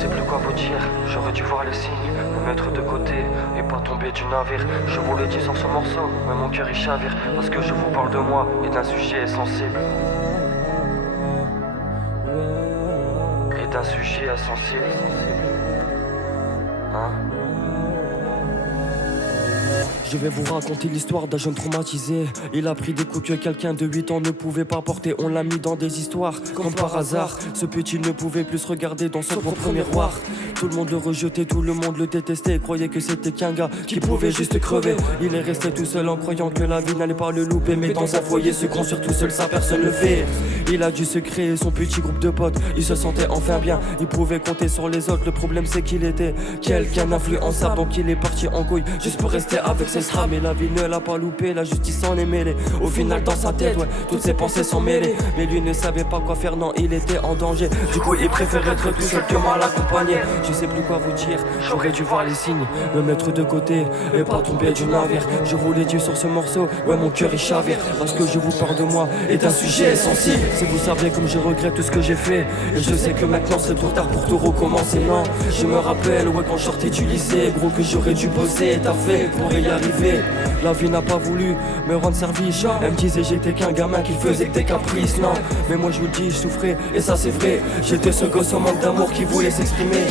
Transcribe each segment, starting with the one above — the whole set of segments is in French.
sais plus quoi vous dire, j'aurais dû voir les signes, me mettre de côté et pas tomber du navire. Je vous l'ai dit sur ce morceau, mais mon cœur il chavire, parce que je vous parle de moi et d'un sujet sensible. Et d'un sujet sensible. Hein? Je vais vous raconter l'histoire d'un jeune traumatisé. Il a pris des coups que quelqu'un de 8 ans ne pouvait pas porter. On l'a mis dans des histoires, comme par hasard. Ce petit ne pouvait plus se regarder dans son propre miroir. Tout le monde le rejetait, tout le monde le détestait. Croyait que c'était qu'un gars qui pouvait juste crever. Il est resté tout seul en croyant que la vie n'allait pas le louper. Mais dans un foyer se construire tout seul, ça personne le fait. Il a dû se créer son petit groupe de potes. Il se sentait enfin bien, il pouvait compter sur les autres. Le problème c'est qu'il était quelqu'un d'influençable. Donc il est parti en couille juste pour rester avec ses straps. Mais la vie ne l'a pas loupé, la justice s'en est mêlée. Au final dans sa tête, ouais, toutes ses pensées sont mêlées. Mais lui ne savait pas quoi faire, non, il était en danger. Du coup il préférait être tout seul que mal accompagné. Je sais plus quoi vous dire, j'aurais dû voir les signes, me mettre de côté et pas tomber du navire. Je vous l'ai dit sur ce morceau, ouais mon cœur il chavire, parce que je vous parle de moi est un sujet sensible. Si vous saviez comme je regrette tout ce que j'ai fait, et je sais que maintenant c'est trop tard pour tout recommencer. Non, je me rappelle, ouais quand je sortais du lycée, gros que j'aurais dû bosser et taffer pour y arriver. La vie n'a pas voulu me rendre service. Elle me disait j'étais qu'un gamin qui faisait que des caprices. Non, mais moi je vous le dis, je souffrais et ça c'est vrai. J'étais ce gosse en manque d'amour qui voulait s'exprimer.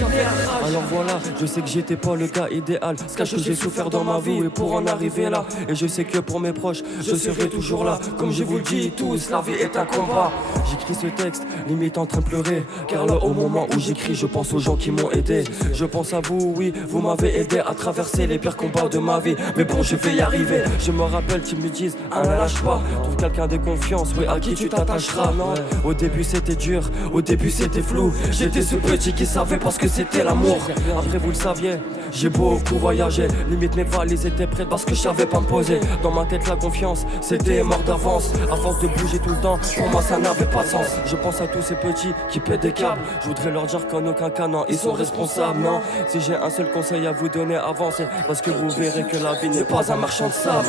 Alors voilà, je sais que j'étais pas le gars idéal. Ce que j'ai souffert dans ma vie et pour en arriver là. Et je sais que pour mes proches, je serai toujours là. Comme je vous le dis tous, la vie est un combat. J'écris ce texte, limite en train de pleurer. Car là au moment où j'écris, je pense aux gens qui m'ont aidé. Je pense à vous, oui, vous m'avez aidé à traverser les pires combats de ma vie. Mais bon, je vais y arriver. Je me rappelle qu'ils me disent, ah ne lâche pas. Trouve quelqu'un de confiance, oui, à qui tu t'attacheras. Non, au début c'était dur, au début c'était flou. J'étais ce petit qui savait parce que c'était l'amour. Après vous le saviez, j'ai beaucoup voyagé. Limite mes valises étaient prêtes parce que je savais pas me poser. Dans ma tête la confiance, c'était mort d'avance. À force de bouger tout le temps, pour moi ça n'avait pas de sens. Je pense à tous ces petits qui pètent des câbles. Je voudrais leur dire qu'en aucun cas non, ils sont responsables. Non, si j'ai un seul conseil à vous donner, avancez. Parce que vous verrez que la vie n'est pas un marchand de sable.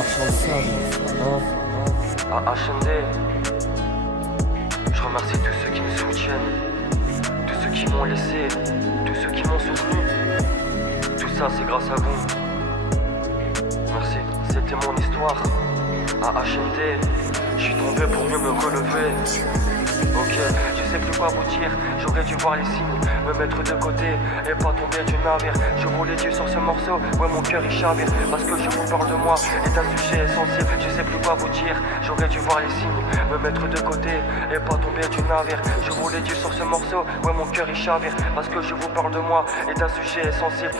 À HND, je remercie tous ceux qui me soutiennent, tous ceux qui m'ont laissé, tous ceux qui m'ont soutenu. Tout ça c'est grâce à vous. Merci, c'était mon histoire. À HND, je suis tombé pour mieux me relever. Ok, je sais plus quoi vous dire, j'aurais dû voir les signes, me mettre de côté et pas tomber du navire. Je vous l'ai dit sur ce morceau, ouais mon cœur il chavire, parce que je vous parle de moi est un sujet sensible. Je sais plus quoi vous dire, j'aurais dû voir les signes, me mettre de côté et pas tomber du navire. Je vous l'ai dit sur ce morceau, ouais mon cœur il chavire, parce que je vous parle de moi est un sujet sensible.